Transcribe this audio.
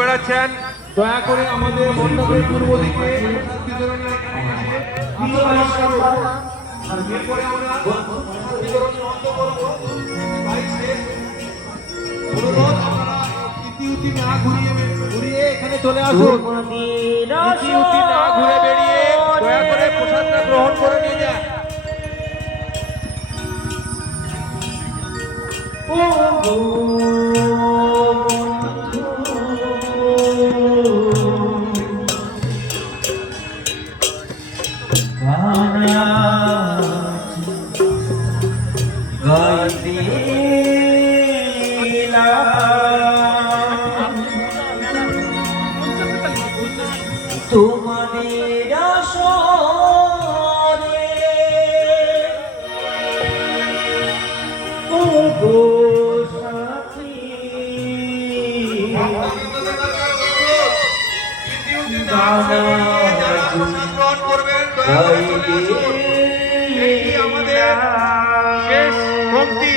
বেড়াচ্ছেন, দয়া করে আমাদের মণ্ডপের পূর্ব দিকে এখানে চলে আসুন। না ঘুরে বেরিয়ে দয়া করে প্রসাদটা গ্রহণ করে নিয়ে যান। তোমাদের আসরে ও গো সাথী আমাদের শেষ পংক্তি।